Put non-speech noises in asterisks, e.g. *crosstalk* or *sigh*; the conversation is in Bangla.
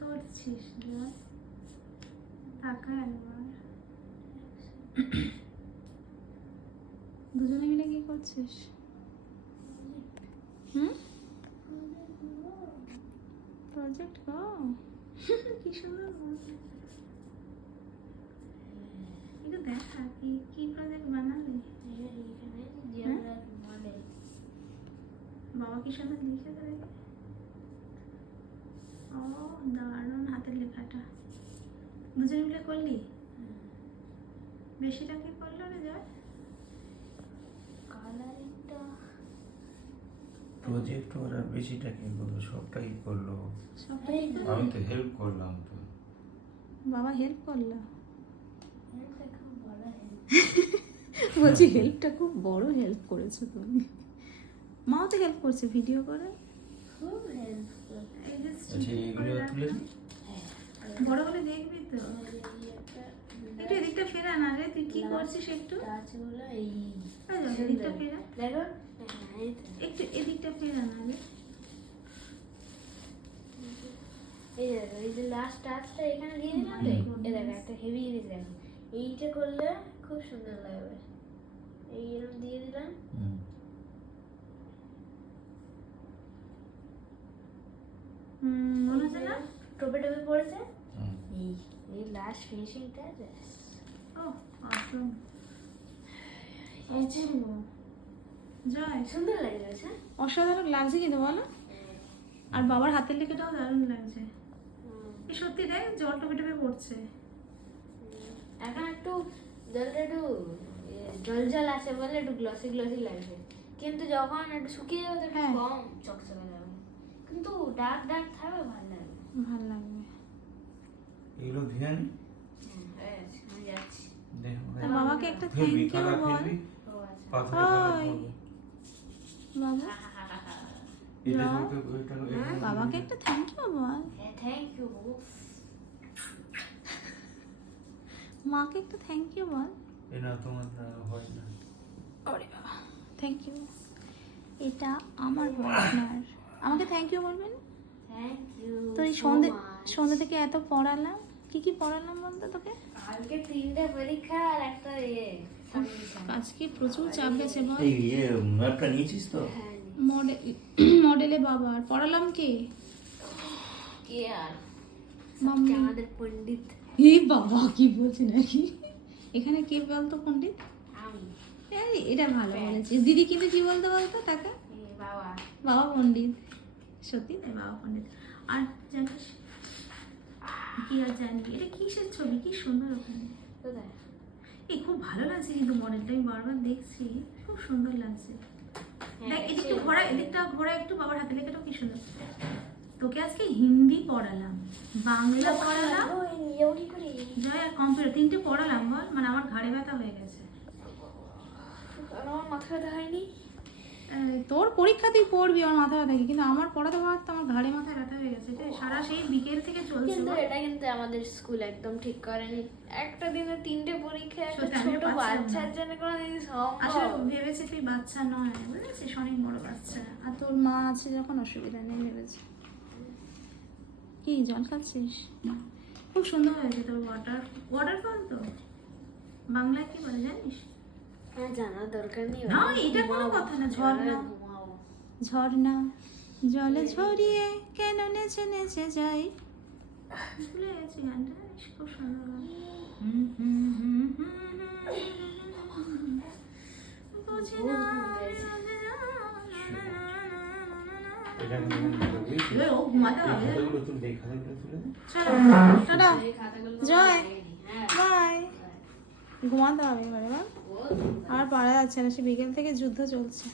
করছিস টাকা একবার। দুজনে মিলে কি করছিস? হুম? প্রজেক্ট গো? *laughs* কি সুন্দর একটু দেখা কি কি প্রজেক্ট বানালি? বাবা কি সুন্দর লিখে দেবে। ও দারুণ হাতের লেখাটা। দুজন মিলে করলি? বেশিটা কি করল রে জয়? প্রজেক্ট ওরা বেশিটা কি করল? সবটাই করল। সবটাই আমি তো হেল্প করলাম তো। বাবা হেল্প করল? বলছি হেল্পটা খুব বড় হেল্প করেছ তুমি। মাও তো হেল্প করছে ভিডিও করে। আচ্ছা এইগুলো তুলে বড় হলে দেখবি তো। একটু এদিকটা ফেরা না রে তুই কি করছিস একটু? এদিকটা ফেরা। একটু এদিকটা ফেরা না রে। এই যে লাস্ট টাচটা এখানে দিয়ে দিলাম এই দেখো একটা হেভি জিনিস দেখো। এইটা করলে খুব সুন্দর লাগবে। এই এরকম দিয়ে দিলাম হুম। হুম, মনে হচ্ছে না হুম। এই এই লাস্ট ফিনিশিংটা ও awesome. অপূর্ব। জয়। সুন্দর লাগছে হ্যাঁ? অসাধারণ লাগছে কিন্তু বলো? আর বাবার হাতের লেখাটাও দারুণ লাগছে। সত্যি দেখ জল টপে টপে পড়ছে। এখন একটু জলটা একটু জল জল আছে বলে একটু গ্লসি গ্লসি লাগছে। কিন্তু যখন একটু শুকিয়ে যাবে তো হ্যাঁ। কম চকচকে লাগবে কিন্তু ডার্ক ডার্ক থাকবে ভালো লাগবে। ভালো লাগবে। এগুলো ধুয়ে আনি হয়ে বাবাকে একটা থ্যাংক ইউ বল। এটা এটা- বাবাকে একটা থ্যাংক ইউ বল। থ্যাংক ইউ মাকে একটা থ্যাংক ইউ বল। এ না তোমার হয় না। ওরে বাবা। থ্যাংক ইউ এটা আমার পার্টনার আমাকে থ্যাংক ইউ বলবেন? থ্যাংক ইউ তো এই সন্ধে সন্ধে থেকে এত পড়ালাম। কি কি পড়ালাম বলতো তোকে? কালকে তিনটে পরীক্ষা আর একটা ইয়ে আজকে প্রচুর চাপ গেছে বল। এই ইয়ে ম্যাপটা নিয়েছিস তো? হ্যাঁ মডেল মডেলে বাবা আর পড়ালাম কে? কে আর? মাম্মি। আমাদের পণ্ডিত। হে বাবা কি বলছি নাকি? এখানে কে বলতো পণ্ডিত? আমি। এই, এটা ভালো বলেছিস। দিদি কিন্তু কি বলতো বলতো? তাকে? এই বাবা। বাবা পণ্ডিত। সত্যি তাই বাবা পণ্ডিত। আর জানিস কি আর জানি? এটা কিসের ছবি? কি সুন্দর ওখানে। এই খুব ভালো লাগছে কিন্তু মডেলটা। আমি বারবার দেখছি খুব সুন্দর লাগছে। দেখ এদিকটা ঘোরা এদিকটা ঘোরা একটু বাবার হাতে লেখাটাও কি সুন্দর। তোকে আজকে হিন্দি পড়ালাম বাংলা পড়ালাম। জয় আর কম্পিউটার তিনটে পড়ালাম বল। মানে আমার ঘাড়ে ব্যথা হয়ে গেছে। আমার মাথা ব্যথা হয়নি? তোর পরীক্ষা তুই পড়বি আমার মাথা ব্যথা কি কিন্তু আমার পড়াতে পড়াতে আমার ঘাড়ে মাথায় ব্যথা হয়ে গেছে। সারা সেই বিকেল থেকে চলছে কিন্তু এটা কিন্তু আমাদের স্কুল একদম ঠিক করেনি। একটা দিনে তিনটে পরীক্ষা একটা ছোট বাচ্চার জন্য কোনো জিনিস আসলে সম্ভব ভেবেছে তুই বাচ্চা নয় বুঝেছিস? অনেক বড় বাচ্চা। আর তোর মা আছে যখন অসুবিধা নেই ভেবেছে। কি জল খাচ্ছিস? খুব সুন্দর হয়েছে তোর ওয়াটার ওয়াটারফল তো। বাংলায় কি বলে জানিস? জানার দরকার নেই না, এটা কোনো কথা না, ঝর্ণা। ঝর্ণা জলে ঝরিয়ে কেন নেচে নেচে যাই ভুলে গেছি গানটা খুব সুন্দর গান জয়। ঘুমাতে হবে এবারে আমার পারা যাচ্ছে না সে বিকেল থেকে যুদ্ধ চলছে।